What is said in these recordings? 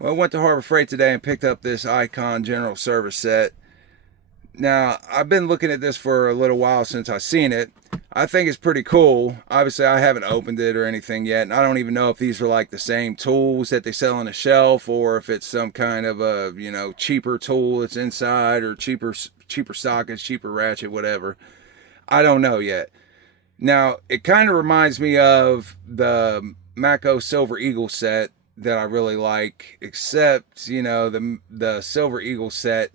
Well, I went to Harbor Freight today and picked up this Icon General Service set. Now, I've been looking at this for a little while since I've seen it. I think it's pretty cool. Obviously, I haven't opened it or anything yet, and I don't even know if these are like the same tools that they sell on the shelf or if it's some kind of a, cheaper tool that's inside or cheaper sockets, cheaper ratchet, whatever. I don't know yet. Now, it kind of reminds me of the Mako Silver Eagle set that I really like, except, the Silver Eagle set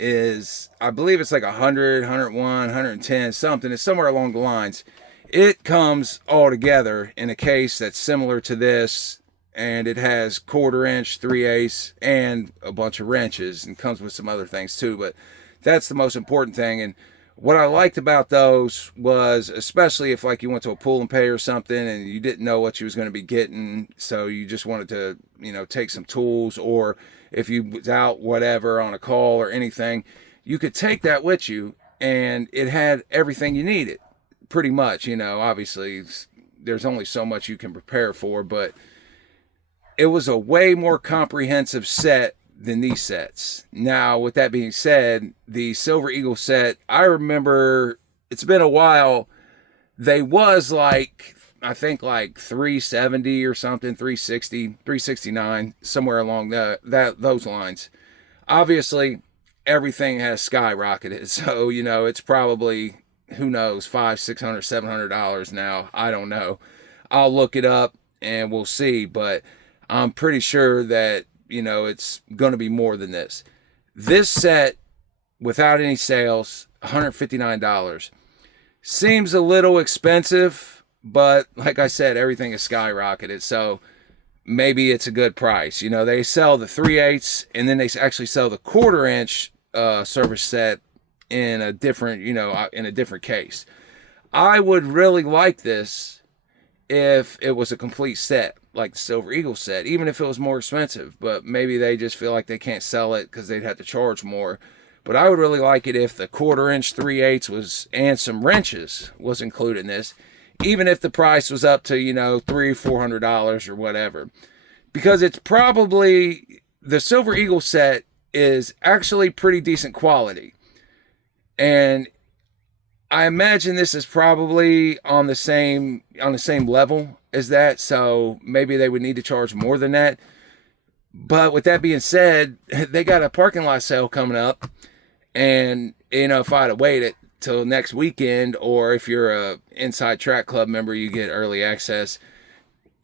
is, I believe it's like 100, 101, 110, something. It's somewhere along the lines. It comes all together in a case that's similar to this, and it has 1/4 inch, 3/8, and a bunch of wrenches, and comes with some other things too. But that's the most important thing. And what I liked about those was, especially if like you went to a pull and pay or something and you didn't know what you was going to be getting, so you just wanted to, take some tools, or if you was out whatever on a call or anything, you could take that with you, and it had everything you needed, pretty much. Obviously there's only so much you can prepare for, but it was a way more comprehensive set than these sets. Now, with that being said, the Silver Eagle set, I remember, it's been a while, they was like, I think like 370 or something, 360, 369, somewhere along those lines. Obviously, everything has skyrocketed, so it's probably, who knows, 500, 600, $700 now. I don't know. I'll look it up and we'll see, but I'm pretty sure that it's going to be more than this. This set, without any sales, $159. Seems a little expensive, but like I said, everything is skyrocketed, so maybe it's a good price. They sell the 3/8, and then they actually sell the 1/4 inch service set in a different, in a different case. I would really like this if it was a complete set, like the Silver Eagle set, even if it was more expensive, but maybe they just feel like they can't sell it because they'd have to charge more. But I would really like it if the 1/4 inch, 3/8 was, and some wrenches was included in this, even if the price was up to, $300, $400 or whatever, because it's probably, the Silver Eagle set is actually pretty decent quality. And I imagine this is probably on the same level as that, so maybe they would need to charge more than that. But with that being said, they got a parking lot sale coming up, and if I'd have waited till next weekend, or if you're a Inside Track Club member, you get early access.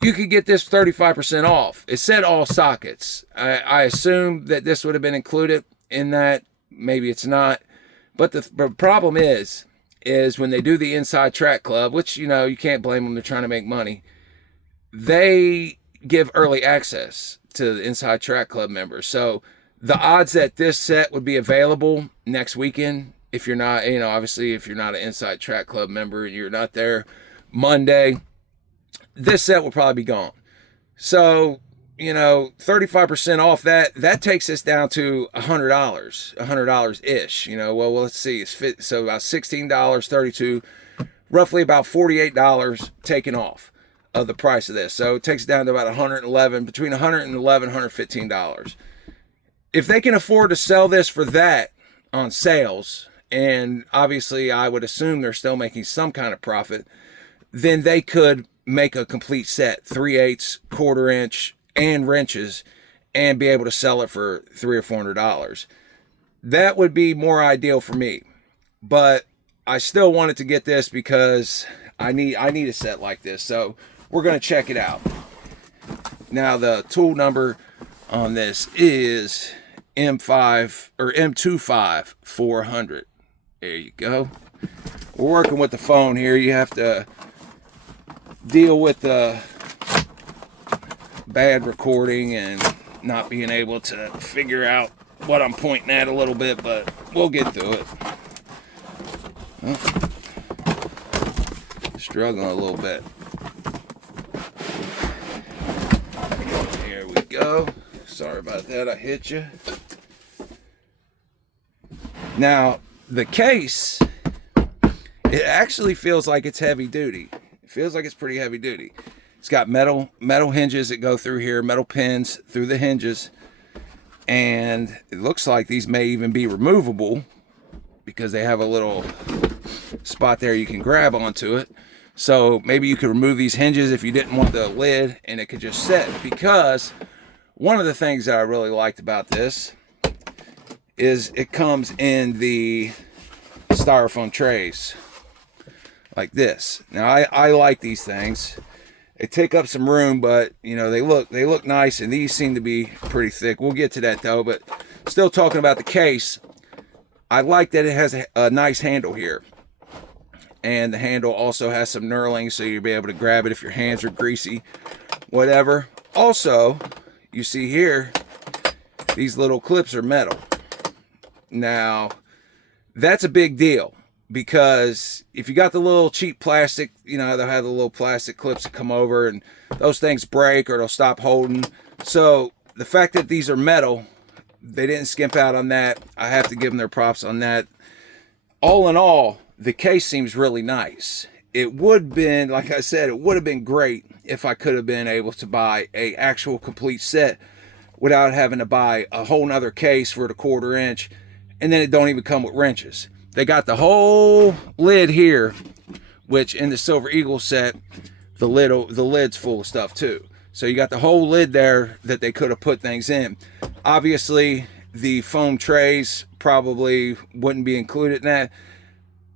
You could get this 35% off. It said all sockets. I assume that this would have been included in that. Maybe it's not. But the problem is when they do the Inside Track Club, which, you can't blame them, they're trying to make money, they give early access to the Inside Track Club members. So the odds that this set would be available next weekend, if you're not, obviously if you're not an Inside Track Club member and you're not there Monday, this set will probably be gone. So, 35% off that takes us down to $100 ish. Well, let's see, so about $16, 32, roughly about $48 taken off of the price of this. So it takes it down to about 111, between $111 and $115. If they can afford to sell this for that on sales, and obviously I would assume they're still making some kind of profit, then they could make a complete set, 3/8, 1/4 inch, and wrenches, and be able to sell it for $300 or $400. That would be more ideal for me. But I still wanted to get this because I need a set like this. So we're going to check it out. Now the tool number on this is M5 or M25 400. There you go. We're working with the phone here. You have to deal with the bad recording and not being able to figure out what I'm pointing at a little bit, but we'll get through it. Oh, struggling a little bit. Here we go. Sorry about that, I hit you. Now, the case, it actually feels like it's heavy duty. It feels like it's pretty heavy duty. It's got metal hinges that go through here, metal pins through the hinges. And it looks like these may even be removable because they have a little spot there you can grab onto it. So maybe you could remove these hinges if you didn't want the lid, and it could just sit. Because one of the things that I really liked about this is it comes in the styrofoam trays like this. Now I like these things. They take up some room, but you know, they look nice, and these seem to be pretty thick. We'll get to that though, but still talking about the case, I like that it has a nice handle here. And the handle also has some knurling, so you'll be able to grab it if your hands are greasy, whatever. Also, you see here, these little clips are metal. Now, that's a big deal, because if you got the little cheap plastic, you know, they'll have the little plastic clips that come over, and those things break or they'll stop holding. So the fact that these are metal, they didn't skimp out on that. I have to give them their props on that. All in all, the case seems really nice. It would have been, like I said, it would have been great if I could have been able to buy a actual complete set without having to buy a whole nother case for the 1/4 inch, and then it don't even come with wrenches. They got the whole lid here, which in the Silver Eagle set, the lid's full of stuff too. So you got the whole lid there that they could have put things in. Obviously, the foam trays probably wouldn't be included in that.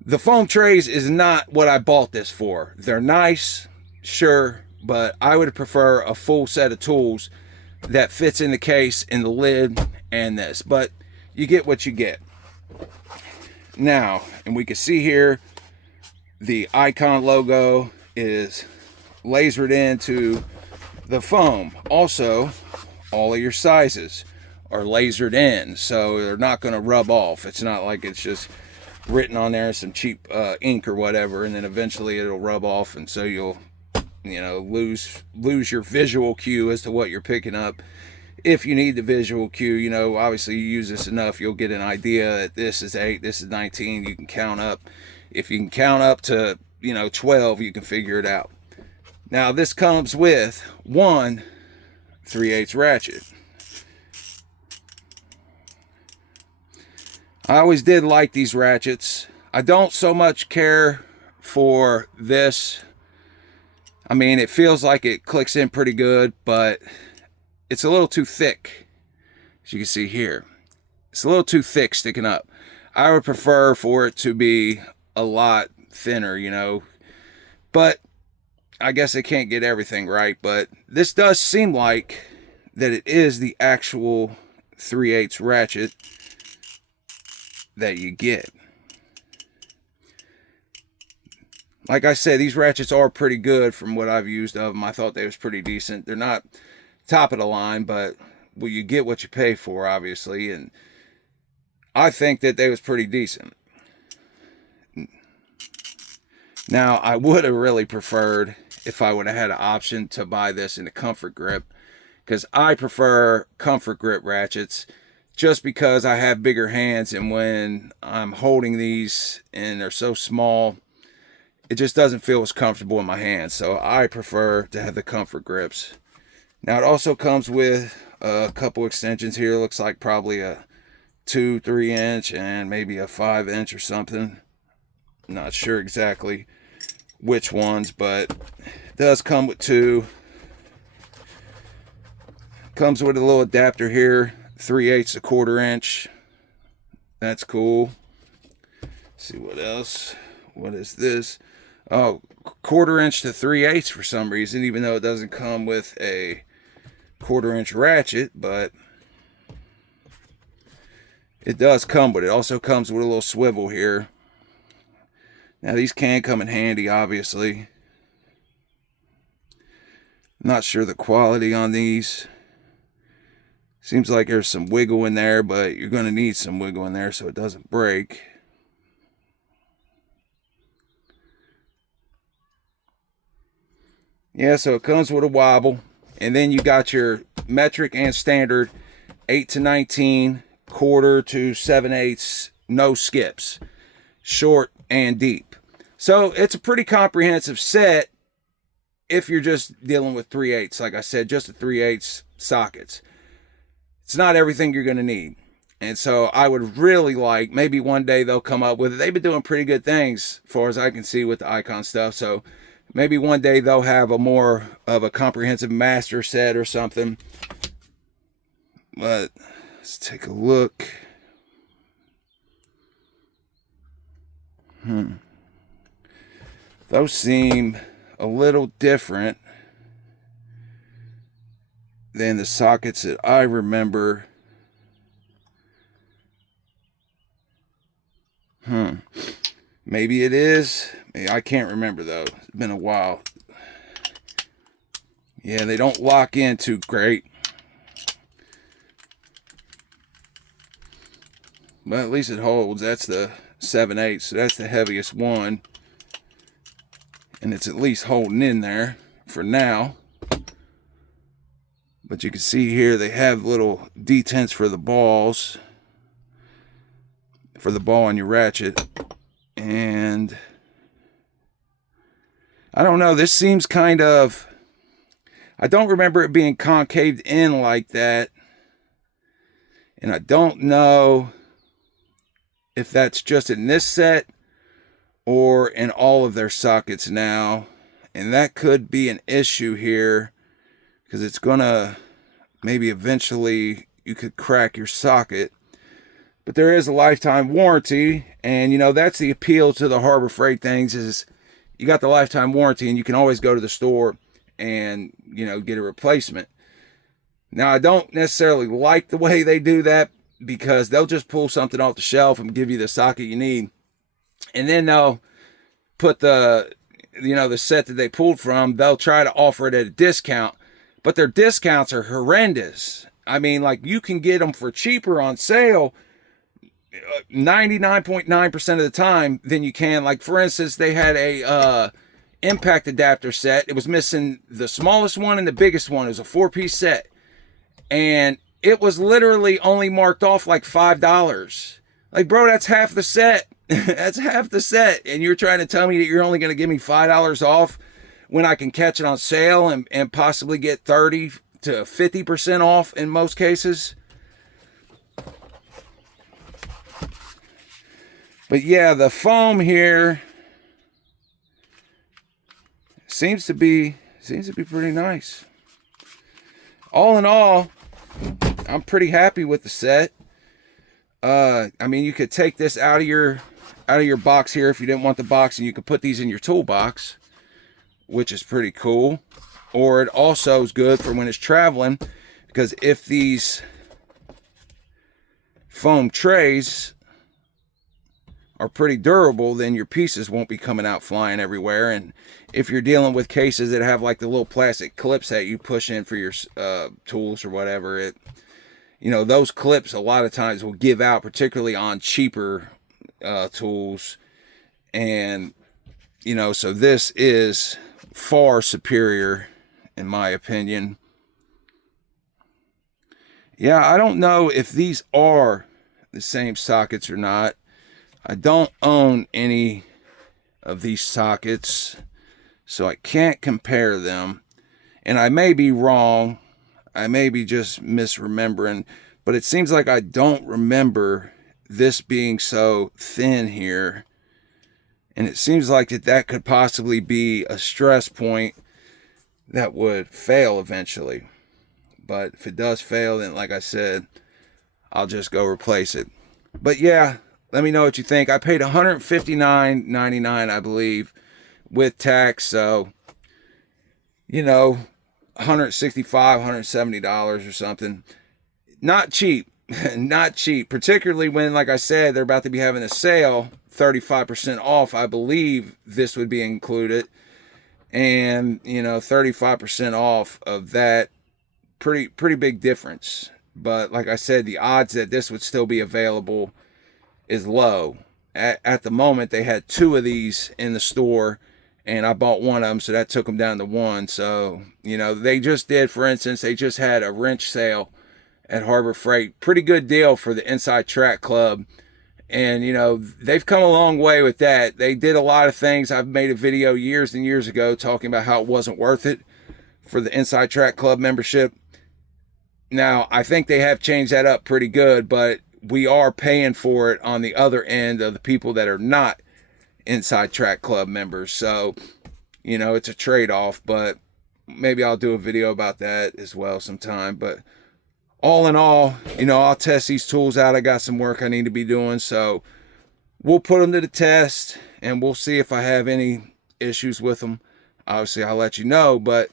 The foam trays is not what I bought this for. They're nice, sure, but I would prefer a full set of tools that fits in the case, in the lid, and this. But you get what you get. Now, and we can see here, the Icon logo is lasered into the foam. Also, all of your sizes are lasered in, so they're not going to rub off. It's not like it's just written on there some cheap ink or whatever, and then eventually it'll rub off, and so you'll, you know, lose your visual cue as to what you're picking up. If you need the visual cue, you know, obviously you use this enough, you'll get an idea that this is 8, this is 19. You can count up. If you can count up to, you know, 12, you can figure it out. Now this comes with one 3/8 ratchet. I always did like these ratchets. I don't so much care for this. I mean, it feels like it clicks in pretty good, but it's a little too thick, as you can see here. It's a little too thick sticking up. I would prefer for it to be a lot thinner, you know, but I guess they can't get everything right. But this does seem like that it is the actual 3/8 ratchet that you get. Like I said, these ratchets are pretty good from what I've used of them. I thought they was pretty decent. They're not top of the line, but well, you get what you pay for, obviously, and I think that they was pretty decent. Now, I would have really preferred if I would have had an option to buy this in a comfort grip, because I prefer comfort grip ratchets just because I have bigger hands, and when I'm holding these and they're so small, it just doesn't feel as comfortable in my hands. So I prefer to have the comfort grips. Now it also comes with a couple extensions here. Looks like probably a 2-3 inch and maybe a 5 inch or something. Not sure exactly which ones, but it does come with 2. Comes with a little adapter here, 3/8 a 1/4 inch. That's cool. Let's see what else. What is this? Oh, 1/4 inch to 3/8 for some reason, even though it doesn't come with a 1/4 inch ratchet, but it does come with it. Also comes with a little swivel here. Now these can come in handy, obviously. Not sure the quality on these. Seems like there's some wiggle in there, but you're going to need some wiggle in there so it doesn't break. Yeah, so it comes with a wobble. And then you got your metric and standard 8 to 19, 1/4 to 7/8, no skips, short and deep. So it's a pretty comprehensive set. if you're just dealing with 3/8, like I said, just the 3/8 sockets. It's not everything you're going to need. And so I would really like, maybe one day they'll come up with it. They've been doing pretty good things as far as I can see with the Icon stuff. So maybe one day they'll have a more of a comprehensive master set or something. But let's take a look. Those seem a little different than the sockets that I remember. Maybe it is. I can't remember though. It's been a while. Yeah, they don't lock in too great. But at least it holds. That's the 7/8, so that's the heaviest one. And it's at least holding in there for now. But you can see here they have little detents for the balls. For the ball on your ratchet. And I don't know, this seems kind of, I don't remember it being concaved in like that. And I don't know if that's just in this set or in all of their sockets now. And that could be an issue here, because it's gonna, maybe eventually you could crack your socket. But there is a lifetime warranty, and you know, that's the appeal to the Harbor Freight things, is you got the lifetime warranty and you can always go to the store and, you know, get a replacement. Now, I don't necessarily like the way they do that, because they'll just pull something off the shelf and give you the socket you need. And then they'll put the, you know, the set that they pulled from, they'll try to offer it at a discount, but their discounts are horrendous. I mean, like, you can get them for cheaper on sale 99.9% of the time than you can. Like, for instance, they had a impact adapter set. It was missing the smallest one and the biggest one. It was a 4-piece set, and it was literally only marked off like $5. Like, bro, that's half the set. That's half the set, and you're trying to tell me that you're only going to give me $5 off when I can catch it on sale and possibly get 30 to 50% off in most cases. But yeah, the foam here seems to be pretty nice. All in all, I'm pretty happy with the set. I mean, you could take this out of your box here if you didn't want the box, and you could put these in your toolbox, which is pretty cool. Or it also is good for when it's traveling, because if these foam trays are pretty durable, then your pieces won't be coming out flying everywhere. And if you're dealing with cases that have like the little plastic clips that you push in for your tools or whatever, it, you know, those clips a lot of times will give out, particularly on cheaper tools. And, you know, so this is far superior in my opinion. Yeah, I don't know if these are the same sockets or not. I don't own any of these sockets, so I can't compare them. And I may be wrong. I may be just misremembering, but it seems like I don't remember this being so thin here. And it seems like that could possibly be a stress point that would fail eventually. But if it does fail, then like I said, I'll just go replace it. But yeah, let me know what you think. I paid $159.99, I believe, with tax. So, you know, $165, $170 or something. Not cheap. Not cheap. Particularly when, like I said, they're about to be having a sale, 35% off. I believe this would be included. And, you know, 35% off of that. Pretty big difference. But like I said, the odds that this would still be available is low. At the moment, they had 2 of these in the store, and I bought one of them, so that took them down to 1. So, you know, they just did, for instance, they just had a wrench sale at Harbor Freight. Pretty good deal for the Inside Track Club. And, you know, they've come a long way with that. They did a lot of things. I've made a video years and years ago talking about how it wasn't worth it for the Inside Track Club membership. Now, I think they have changed that up pretty good, but we are paying for it on the other end of the people that are not Inside Track Club members. So, you know, it's a trade-off, but maybe I'll do a video about that as well sometime. But all in all, you know, I'll test these tools out. I got some work I need to be doing, so we'll put them to the test and we'll see if I have any issues with them. Obviously, I'll let you know, but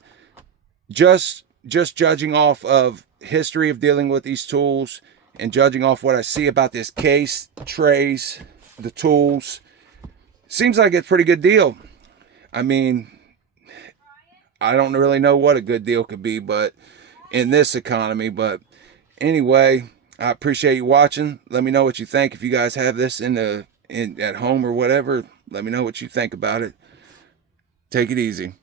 just judging off of history of dealing with these tools and judging off what I see about this case, trays, the tools, seems like it's a pretty good deal. I mean, I don't really know what a good deal could be, but in this economy. But anyway, I appreciate you watching. Let me know what you think. If you guys have this at home or whatever, let me know what you think about it. Take it easy.